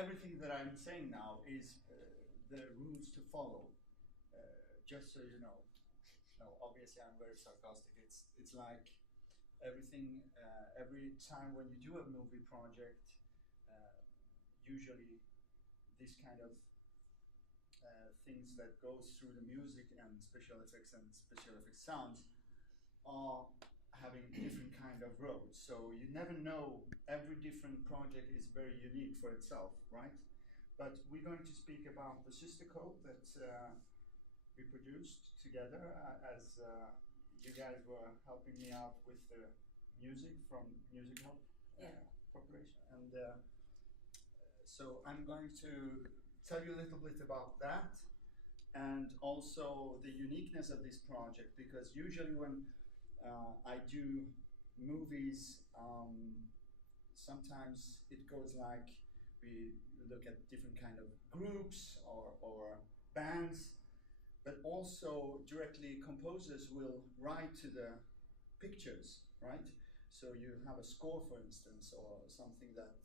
everything that I'm saying now is the rules to follow. Just so you know. No, obviously I'm very sarcastic. It's like everything. Every time when you do a movie project, usually this kind of things that goes through the music and special effects sounds are having different kind of roads. So you never know. Every different project is very unique for itself, right? But we're going to speak about the Systerkoden that we produced together as you guys were helping me out with the music from Music Help Corporation. And so I'm going to tell you a little bit about that and also the uniqueness of this project, because usually when I do movies, sometimes it goes like we look at different kind of groups or bands, but also directly composers will write to the pictures, right? So you have a score, for instance, or something that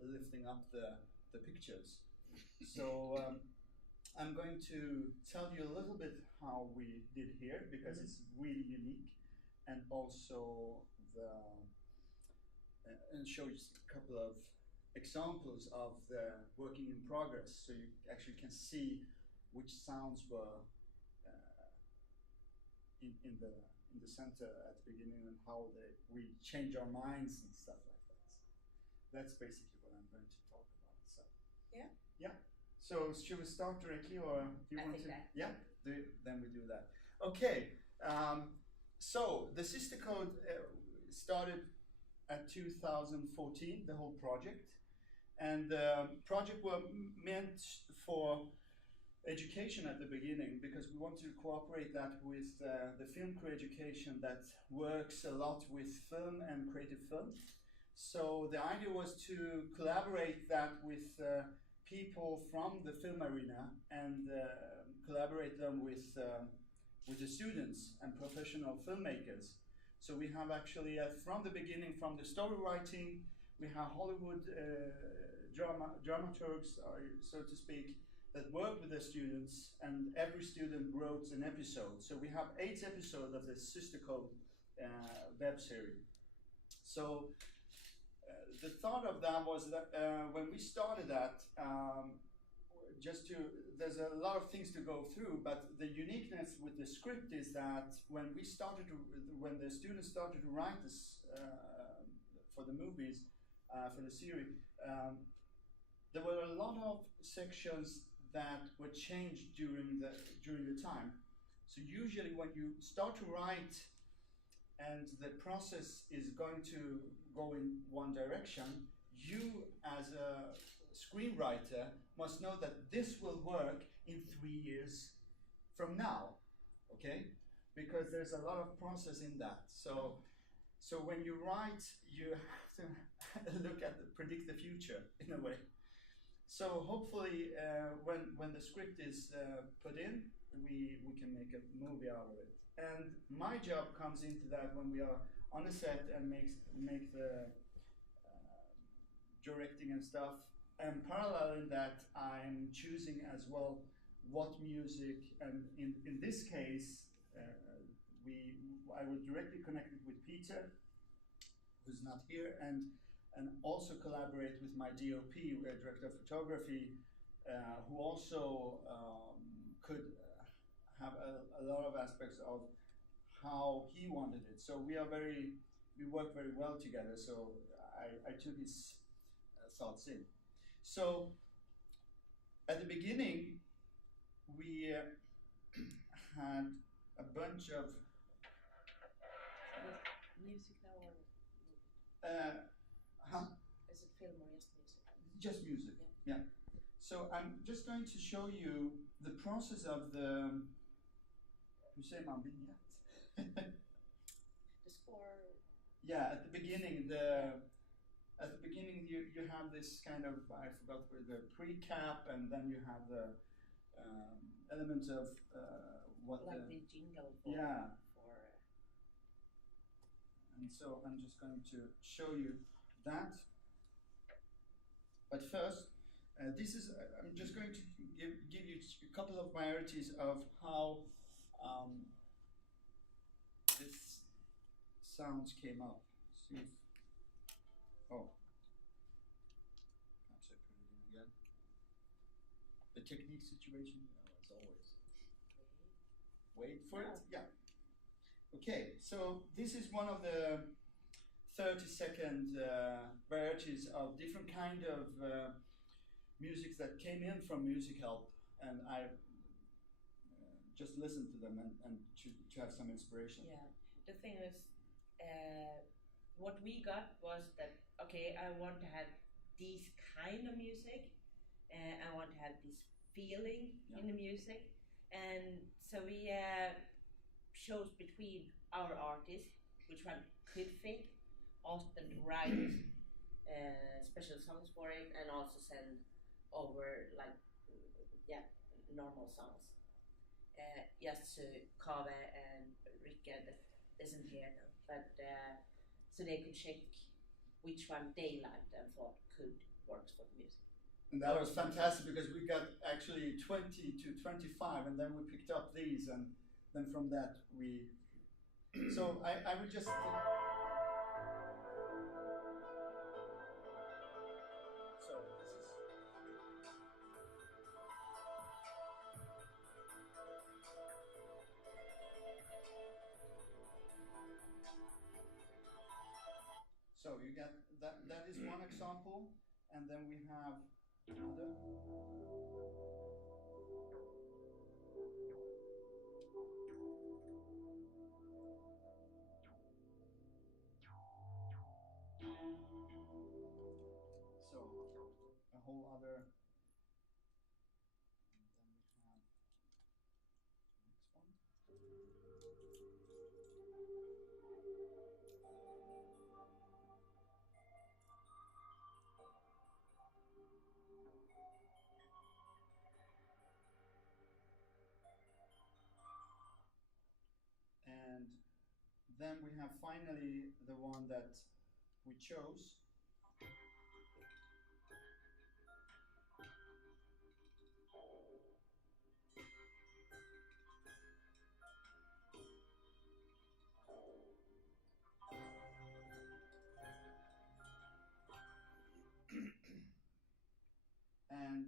lifting up the pictures. So I'm going to tell you a little bit how we did here, because it's really unique, and also and show you a couple of examples of the working in progress, so you actually can see which sounds were in the center at the beginning, and how we change our minds and stuff like that. That's basically what I'm going to talk about. So yeah. So should we start directly, or do you want to? Yeah. Then we do that. Okay. So the Systerkoden started at 2014, the whole project, and the project was meant for education at the beginning, because we want to cooperate that with the film crew education that works a lot with film and creative film. So the idea was to collaborate that with people from the film arena and collaborate them with the students and professional filmmakers. So we have actually from the beginning, from the story writing, we have Hollywood dramaturgs, so to speak, that work with the students, and every student wrote an episode. So we have 8 episodes of the Systerkoden web series. So the thought of that was that when we started that, there's a lot of things to go through, but the uniqueness with the script is that when the students started to write this for the movies, for the series, there were a lot of sections that were changed during the time. So usually when you start to write and the process is going to go in one direction, you as a screenwriter must know that this will work in 3 years from now, okay? Because there's a lot of process in that. So when you write, you have to predict the future in a way. So hopefully, when the script is put in, we can make a movie out of it. And my job comes into that when we are on a set and make the directing and stuff. And parallel in that, I'm choosing as well what music. And in this case, I will directly connect it with Peter, who's not here, and also collaborate with my DOP, director of photography, who also could have a lot of aspects of how he wanted it. So we work very well together. So I took his thoughts in. So at the beginning, we had a bunch of music now, or is it film or just music? Just music, yeah. So I'm just going to show you the process of the. Hur säger man vignett? The score. Yeah, at the beginning, you have this kind of, I forgot where, the pre-cap, and then you have the element of what like the jingle. For and so I'm just going to show you that. But first, This is, I'm just going to give you a couple of varieties of how this sounds came up. See if, oh, perhaps I put it in again. The technique situation, as always. Wait for it, yeah. Okay, so this is one of the 30-second varieties of different kind of music that came in from Music Help, and I just listened to them and to have some inspiration. Yeah, the thing is, what we got was that, okay, I want to have this kind of music, and I want to have this feeling in the music, and so we chose between our artists which one could fit. Åstedt write special songs for it, and also send over like normal songs. Just so Kave and Rickard isn't here now, but so they could check which one they liked and thought could work for the music. And that was fantastic because we got actually 20 to 25, and then we picked up these, and then from that we. So I would just. So you get that is one example, and then we have another. So a whole other. And then we have the next one. And then we have finally the one that we chose. And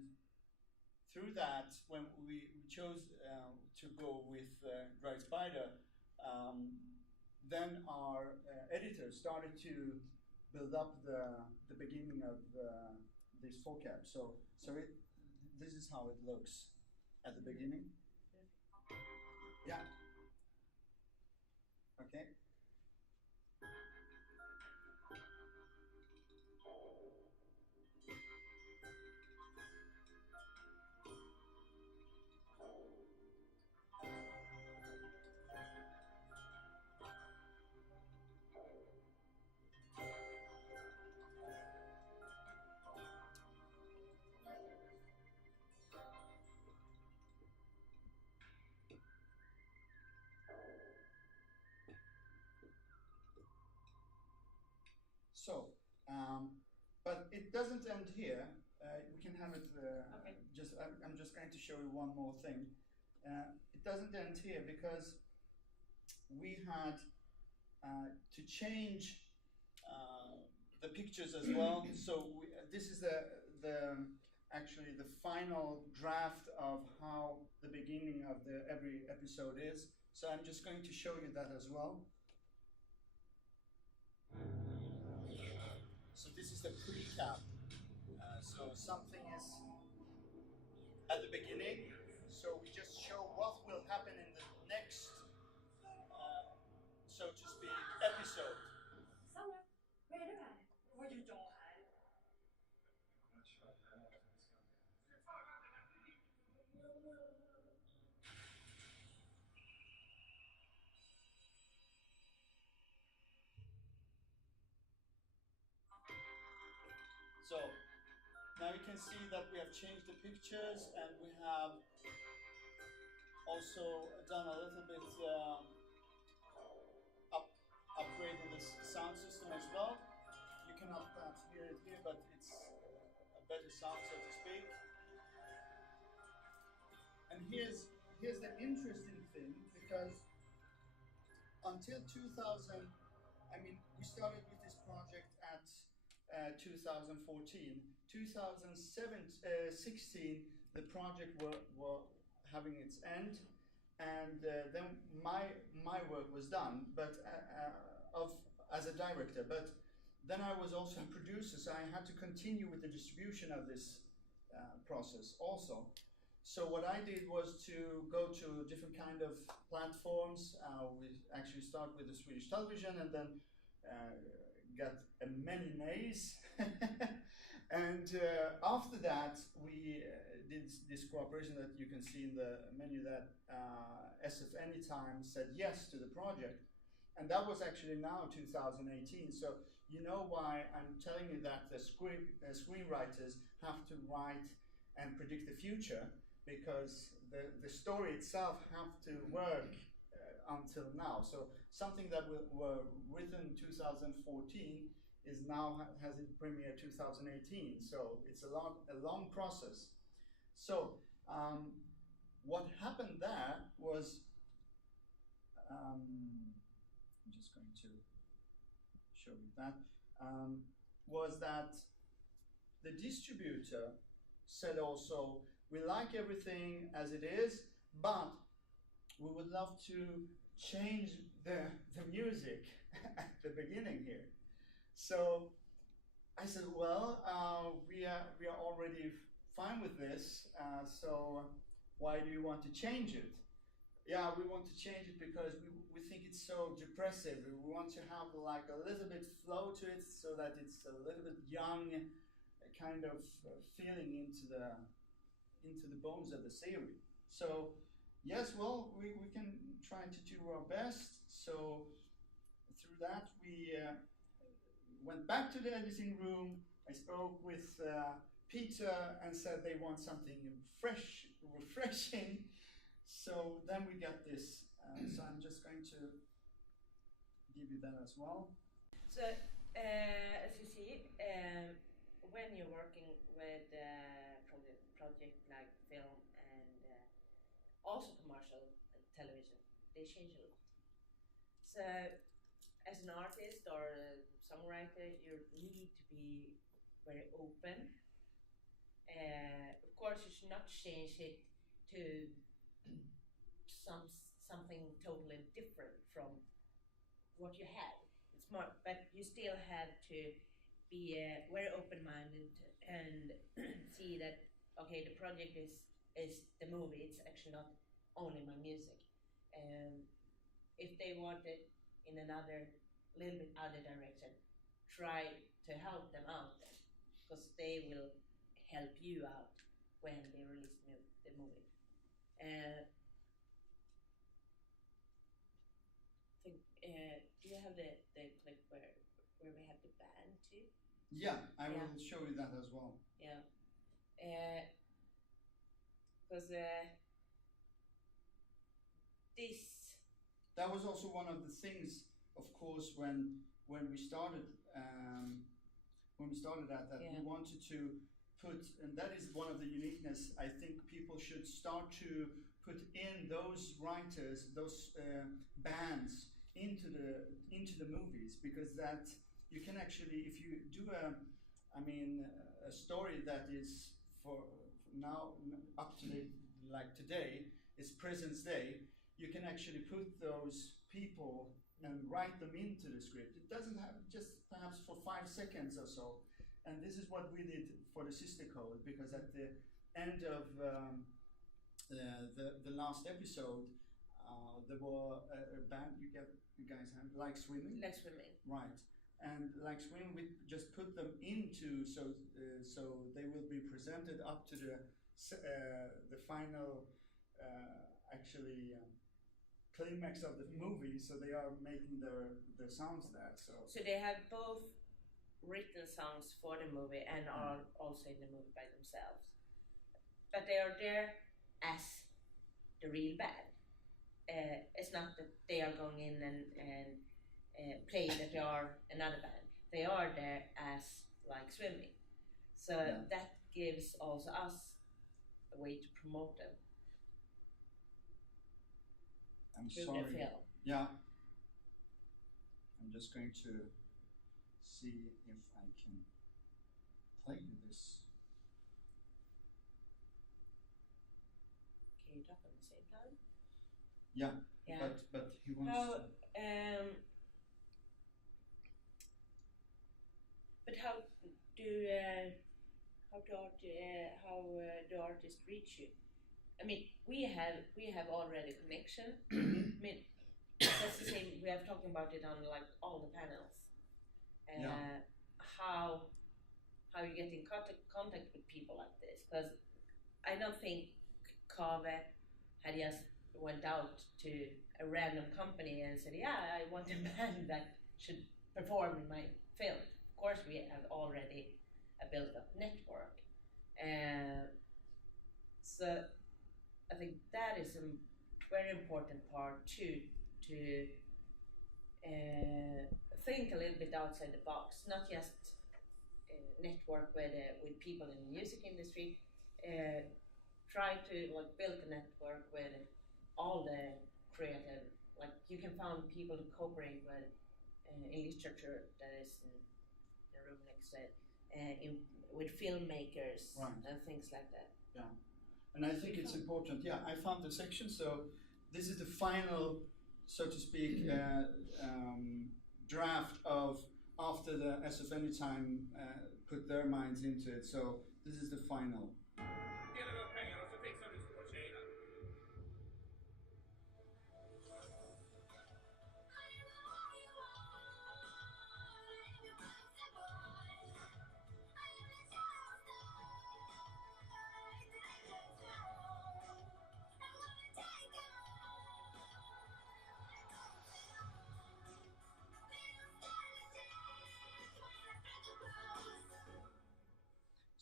through that, when we chose to go with Dry Spider, then our editor started to build up the beginning of this vocab. So this is how it looks at the beginning. Yeah. Okay. So, but it doesn't end here. We can have it. Okay. I'm just going to show you one more thing. It doesn't end here because we had to change the pictures as well. So this is actually the final draft of how the beginning of every episode is. So I'm just going to show you that as well. So this is the pre-cap. So something is at the beginning. So we just show what will happen in the next, so to speak, episode. So now you can see that we have changed the pictures, and we have also done a little bit upgrading the sound system as well. You cannot perhaps hear it here, but it's better sound, so to speak. And here's the interesting thing, because until 2000, I mean, we started with this project at 2014. 2016, the project were having its end, and then my work was done, but as a director. But then I was also a producer, so I had to continue with the distribution of this process also. So what I did was to go to different kind of platforms. We actually start with the Swedish television, and then got many INES. And after that, we did this cooperation that you can see in the menu, that SF Anytime said yes to the project. And that was actually now 2018. So you know why I'm telling you that the screenwriters have to write and predict the future, because the story itself have to work until now. So something that were written 2014 is now has its premiere 2018. So it's a long process. So what happened there was, I'm just going to show you that, was that the distributor said also, we like everything as it is, but we would love to change the music at the beginning here. So I said, well, we are already fine with this, so why do you want to change it? Yeah, we want to change it because we think it's so depressive. We want to have like a little bit flow to it, so that it's a little bit young kind of feeling into the bones of the series. So yes, well, we can try to do our best. So through that, we went back to the editing room. I spoke with Peter and said they want something fresh, refreshing. So then we got this. So I'm just going to give you that as well. So as you see, when you're working with project like film and also commercial television, they change a lot. So as an artist or a songwriter, you need to be very open. Of course, you should not change it to something totally different from what you had. It's more, but you still have to be very open-minded and see that, okay, the project is the movie. It's actually not only my music. If they want it in another little bit other direction, try to help them out then, because they will help you out when they release the movie. Do you have the clip where we have the band too? Yeah, I will show you that as well. Yeah, because that was also one of the things, of course, when we started that we wanted to put, and that is one of the uniqueness. I think people should start to put in those writers, those bands into the movies, because that you can actually, if you do a story that is for now up to like today, is present day, you can actually put those people and write them into the script. It doesn't have just perhaps for 5 seconds or so. And this is what we did for the Systerkoden, because at the end of the last episode, there were a band you guys have, Like Swimming. Like Swimming. Right. And Like Swimming, we just put them into, so they will be presented up to the final climax of the movie. So they are making their sounds there. So they have both written songs for the movie and are also in the movie by themselves, but they are there as the real band. It's not that they are going in and play that they are another band. They are there as Like Swimming. So that gives also us a way to promote them through the film. Yeah. I'm just going to see if I can play this. Can you talk at the same time? Yeah. But he wants But how do artists reach you? I mean, we have already a connection. I mean, that's the same. We have talking about it on like all the panels. How you get in contact with people like this? Because I don't think Kave had just went out to a random company and said, "Yeah, I want a band that should perform in my film." Of course, we have already a built-up network, so I think that is a very important part too, to think a little bit outside the box, not just network with people in the music industry. Try to like build a network with all the creative. Like you can find people to cooperate with in literature that is in the room next to it, with filmmakers and things like that. Yeah, and I think it's important. Yeah, I found the section. So this is the final, so to speak, draft of after the SF Anytime put their minds into it. So this is the final.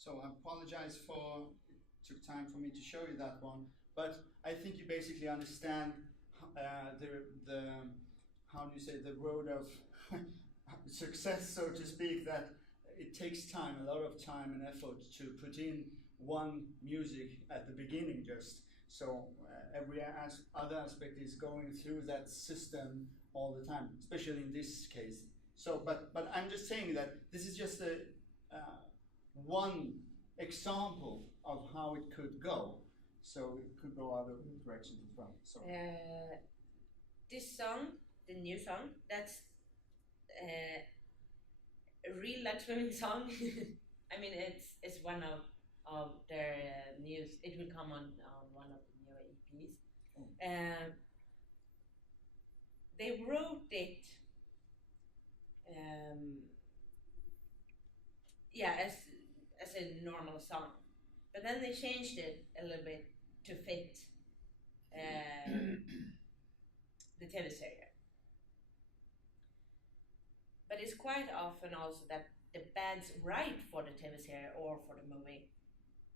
So I apologize for it took time for me to show you that one, but I think you basically understand the how do you say, the road of success, so to speak, that it takes time, a lot of time and effort to put in one music at the beginning just. So every other aspect is going through that system all the time, especially in this case. So, but I'm just saying that this is just a one example of how it could go. So it could go other directions as well. So this song, the new song, that's a real Latvian song. I mean, it's one of their news. It will come on one of the new EPs. They wrote it. As a normal song, but then they changed it a little bit to fit the TV series. But it's quite often also that the bands write for the TV series or for the movie,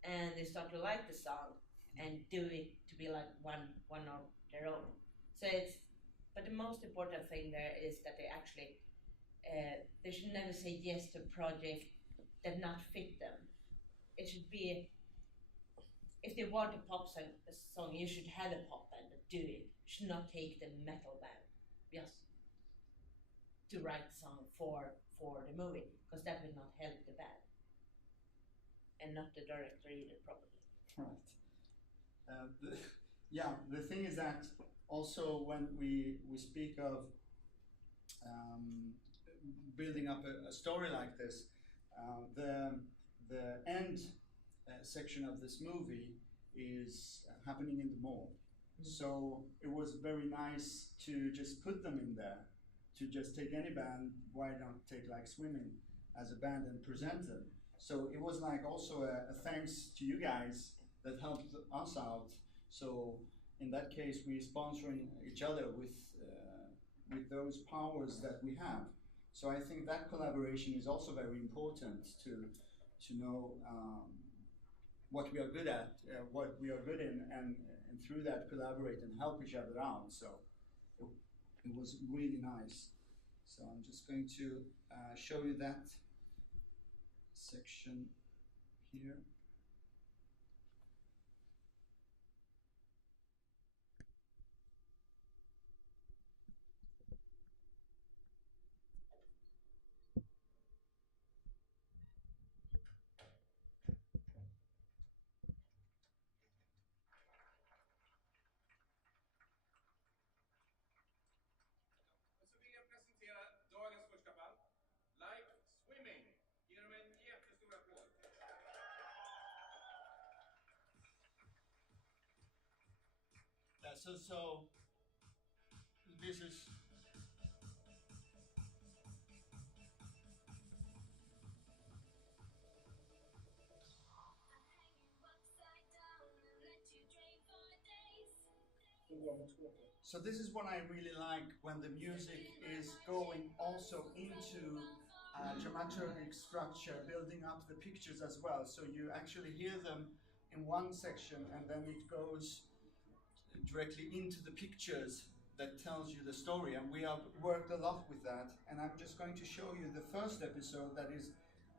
and they start to like the song and do it to be like one of their own. So but the most important thing there is that they actually they should never say yes to a project that not fit them. It should be, if they want a pop song, you should have a pop band that do it. You should not take the metal band just to write the song for the movie, because that will not help the band and not the director either, probably. Right. The thing is that also when we speak of building up a story like this, the end section of this movie is happening in the mall. So it was very nice to just put them in there, to just take any band, why not take like Swimming as a band and present them. So it was like also a thanks to you guys that helped us out. So in that case, we're sponsoring each other with those powers that we have. So I think that collaboration is also very important to know what we are good at, what we are good in, and through that collaborate and help each other out. So it was really nice. So I'm just going to show you that section here. So this is. So this is what I really like, when the music is going also into dramaturgic structure, building up the pictures as well. So you actually hear them in one section and then it goes directly into the pictures that tells you the story, and we have worked a lot with that. And I'm just going to show you the first episode that is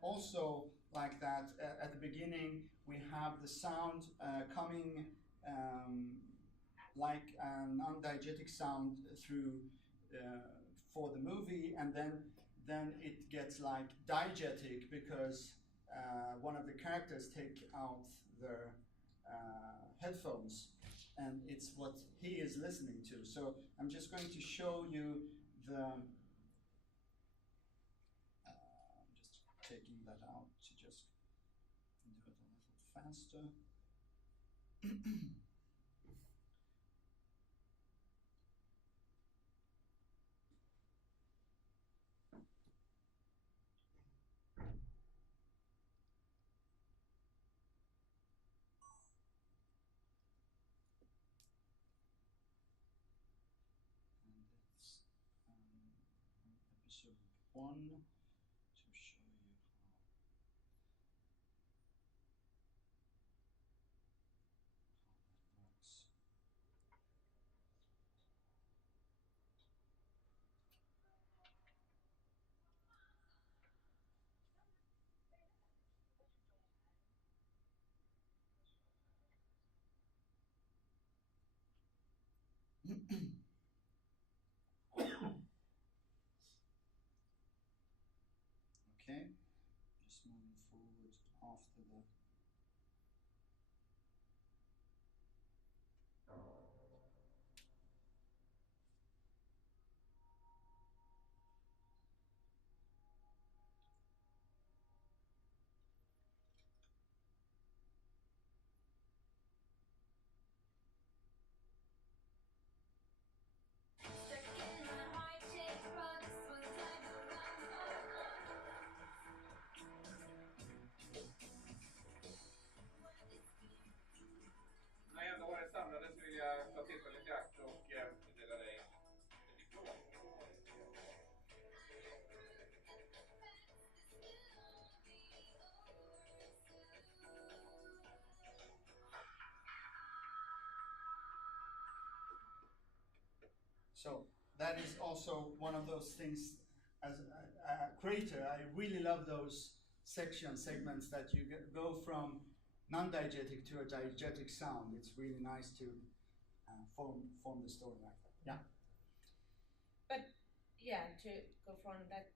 also like that. At the beginning we have the sound coming like an undiegetic sound through for the movie, and then it gets like diegetic because one of the characters take out their headphones, and it's what he is listening to. So I'm just going to show you the. I'm just taking that out to just do it a little faster. Episode 1 to show you how that works. Okay, just moving forward after the. När jag ändå varit samlade så vill jag ta tillfället i akt och tilldela dig ett diplom. So that is also one of those things. As a creator, I really love those segments that you go from non-diegetic to a diegetic sound. It's really nice to form the story like that. Yeah. But yeah, to go from that,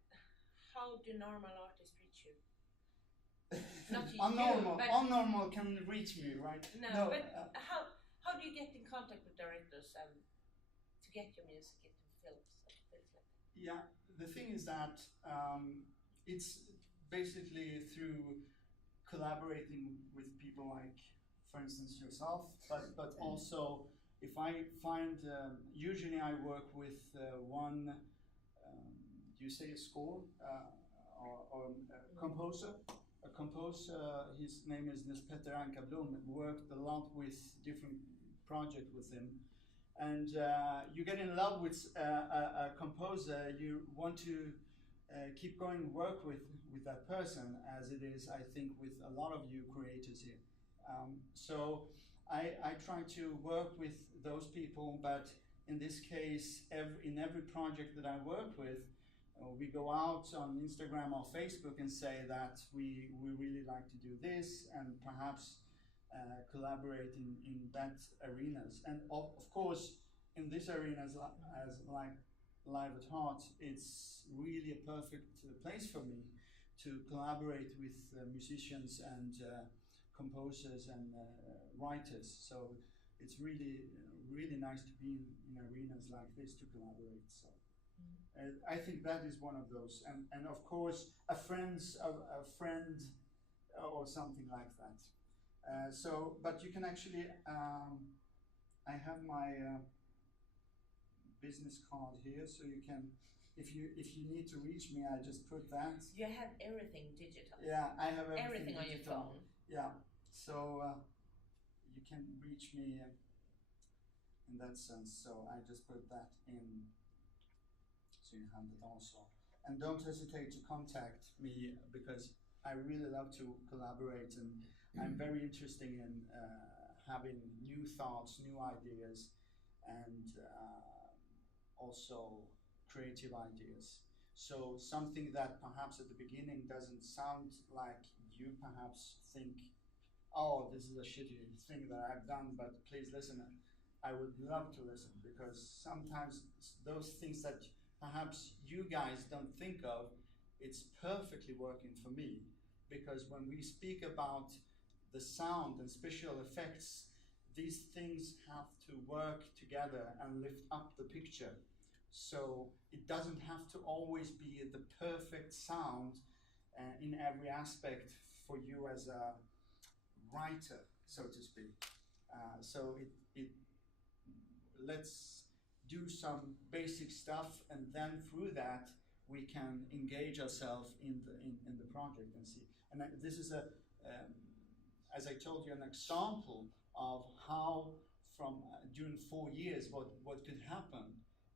how do normal artists reach you? Not you, Unnormal can reach me, right? No, but how do you get in contact with directors and to get your music into films and things like that? Yeah, the thing is that it's basically through collaborating with people like, for instance, yourself, but also if I find, usually I work with one, do you say a score or a composer? A composer, his name is Nils Petter Ankablom, worked a lot with different projects with him. And you get in love with a composer, you want to keep going work with that person, as it is, I think, with a lot of you creators here. So I try to work with those people, but in this case, in every project that I work with, we go out on Instagram or Facebook and say that we really like to do this, and perhaps collaborate in that arenas. And of course, in this arena, as like Live at Heart, it's really a perfect place for me to collaborate with musicians and composers and writers. So it's really nice to be in arenas like this to collaborate. So I think that is one of those, and of course a friend or something like that. So, but you can actually I have my business card here, so you can, if you need to reach me, I just put that. You have everything digital. Yeah, I have everything on digital. your phone. Yeah, so you can reach me in that sense. So I just put that in, so you have it also. And don't hesitate to contact me, because I really love to collaborate, and I'm very interested in having new thoughts, new ideas, and also creative ideas. So something that perhaps at the beginning doesn't sound like you perhaps think, oh, this is a shitty thing that I've done, but please listen. I would love to listen, because sometimes those things that perhaps you guys don't think of, it's perfectly working for me. Because when we speak about the sound and special effects, these things have to work together and lift up the picture. So it doesn't have to always be the perfect sound in every aspect for you as a writer, so to speak. So let's do some basic stuff, and then through that we can engage ourselves in the project and see. And this is as I told you, an example of how from during 4 years what could happen.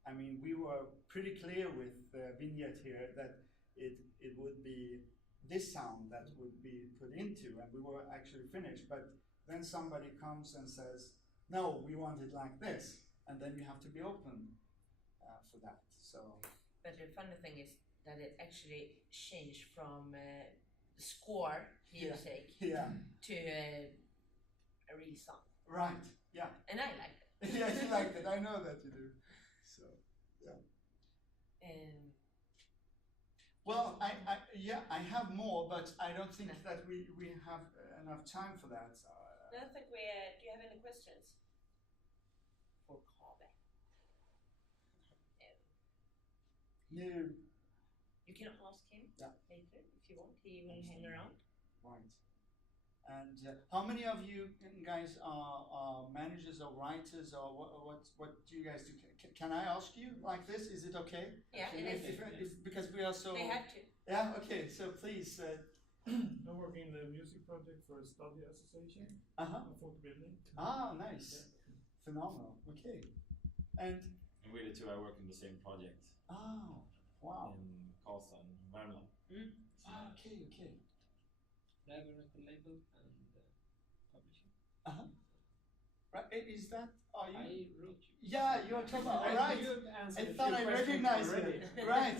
I mean, we were pretty clear with the vignette here that it would be this sound that would be put into, and we were actually finished. But then somebody comes and says, no, we want it like this, and then you have to be open for that. So. But the funny thing is that it actually changed from score music to a real song. Right. Yeah. And I liked it. Yeah, you liked it. I know that you do. So, yeah. Well, I have more, but I don't think that we have enough time for that. I don't think we. Do you have any questions for Kave? No. You can ask him later if you want. He will hang around. Right. And how many of you guys are managers or writers, or what do you guys do? Can I ask you like this? Is it okay? Yeah, because we are so. They have to. Yeah. Okay. So please. I'm working in the music project for a study association. Folkbildning. Ah, nice. Yeah. Phenomenal. Okay. And we the two I work in the same project. Oh, wow. In Karlstad, Värmland. Okay. They have a record label and publishing. Right, is that, are you? I wrote you. Yeah, you're talking about, all right. I thought I recognized it. Right.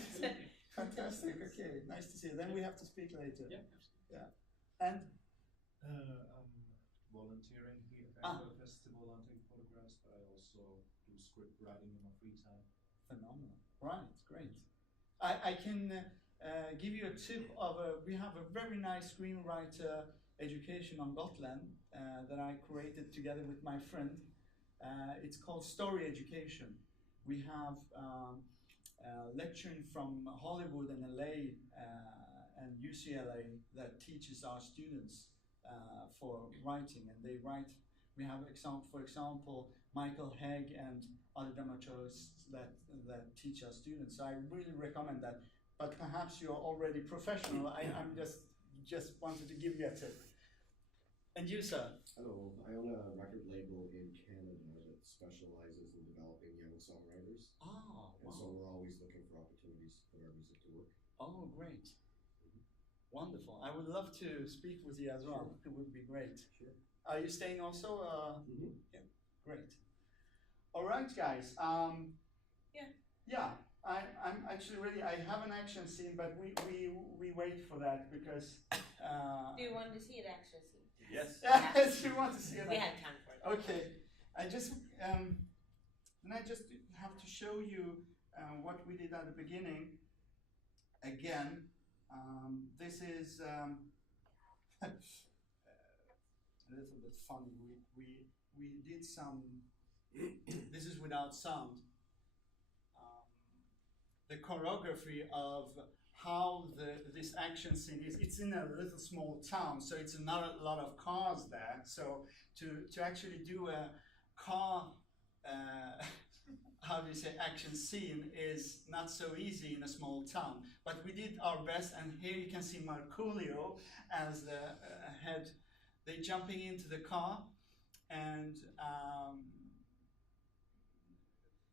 Fantastic, okay, nice to see you. Then we have to speak later. Yeah, absolutely. Yeah. And? I'm volunteering here at the festival and take photographs, but I also do script writing in my free time. Phenomenal. Right, great. I can give you a tip of we have a very nice screenwriter education on Gotland that I created together with my friend. It's called Story Education. We have lecturing from Hollywood and LA and UCLA that teaches our students for writing, and they write. We have for example, Michael Hegg and other dramaturgs that teach our students. So I really recommend that. But perhaps you're already professional. I'm just wanted to give you a tip. And you, sir? Hello, I own a record label in Canada that specializes in developing young songwriters. Oh, and so we're always looking for opportunities to put our music to work. Oh, great. Wonderful. I would love to speak with you as well. It would be great. Sure. Are you staying also? Yeah, great. All right, guys. Yeah. I'm actually ready. I have an action scene, but we wait for that because. Do you want to see the action scene? Yes. Yes, you want to see it. We have time for it. Okay. I just have to show you what we did at the beginning. Again, this is a little bit funny. We did some. This is without sound. The choreography of how this action scene is. It's in a little small town, so it's not a lot of cars there. So to actually do a car how do you say, action scene is not so easy in a small town. But we did our best, and here you can see Marculio as the head. They're jumping into the car, and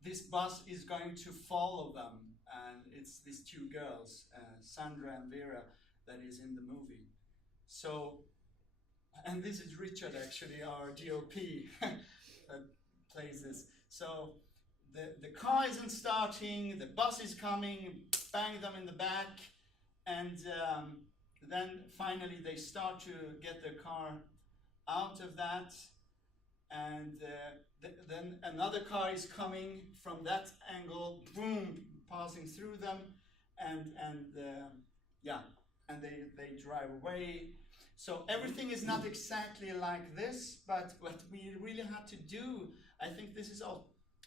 this bus is going to follow them, and it's these two girls, Sandra and Vera, that is in the movie. So, and this is Rickard, actually, our DOP, that plays this. So the car isn't starting, the bus is coming, bang them in the back, and then finally they start to get their car out of that, and then another car is coming from that angle, boom, passing through them, and they drive away. So everything is not exactly like this, but what we really had to do, I think this is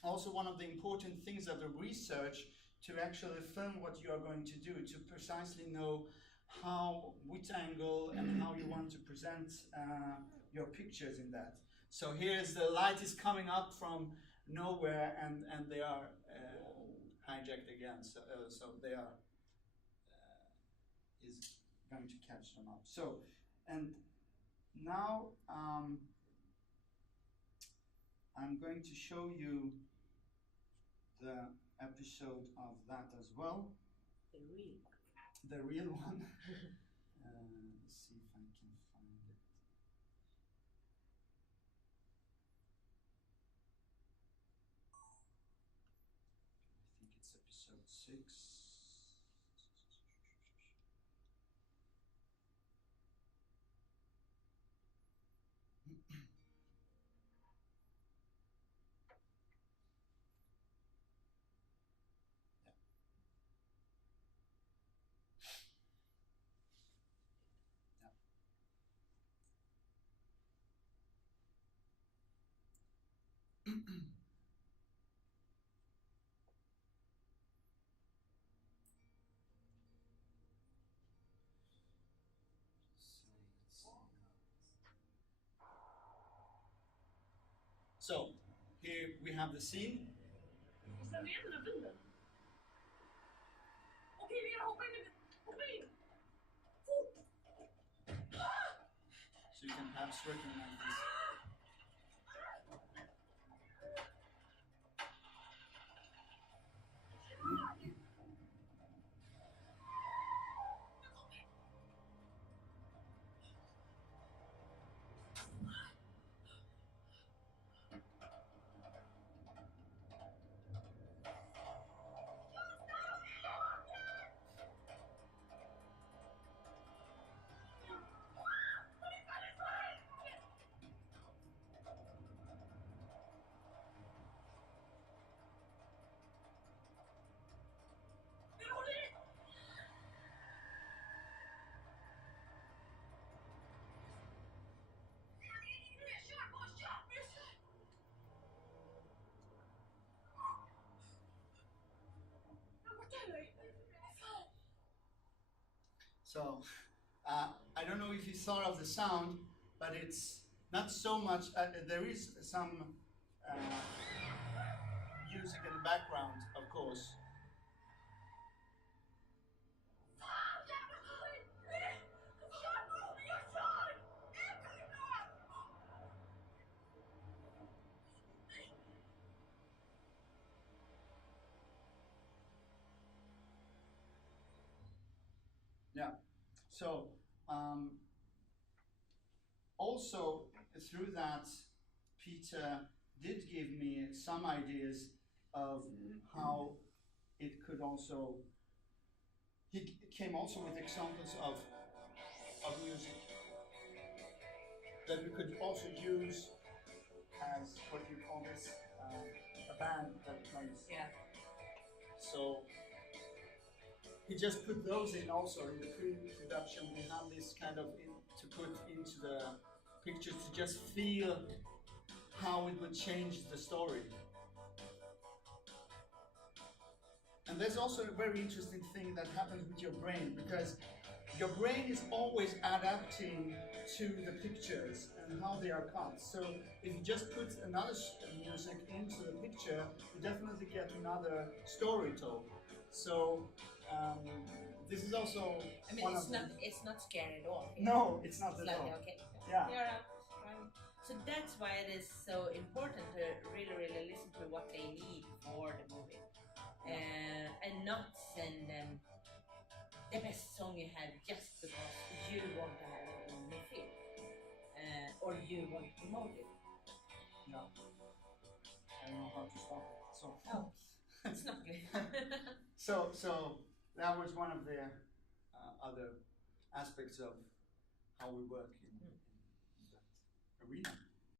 also one of the important things of the research, to actually film what you are going to do, to precisely know which angle and how you want to present your pictures in that. So here's the light is coming up from nowhere, and they are hijacked again. So they are is going to catch them up. So, and now I'm going to show you the episode of that as well. The real one. Let's see if I can find it. I think it's episode 6. So, here we have the scene. So you can perhaps recognize this. So, I don't know if you thought of the sound, but it's not so much, there is some music in the background, of course. Yeah. So, also through that, Peter did give me some ideas of how it could also, he came also with examples of music that we could also use as, what do you call this, a band that plays. Yeah. So, he just put those in also in the pre-production. We have this kind of to put into the picture to just feel how it would change the story. And there's also a very interesting thing that happens with your brain, because your brain is always adapting to the pictures and how they are cut. So if you just put another music into the picture, you definitely get another story told. So this is also. I mean, it's not scary at all. No, it's not at all. Okay. Yeah. You're up. So that's why it is so important to really listen to what they need for the movie, and not send them the best song you have just because you want to have it in the film, or you want to promote it. Yeah. I don't know how to stop it. So. Oh, it's not good. So that was one of the other aspects of how we work in that arena.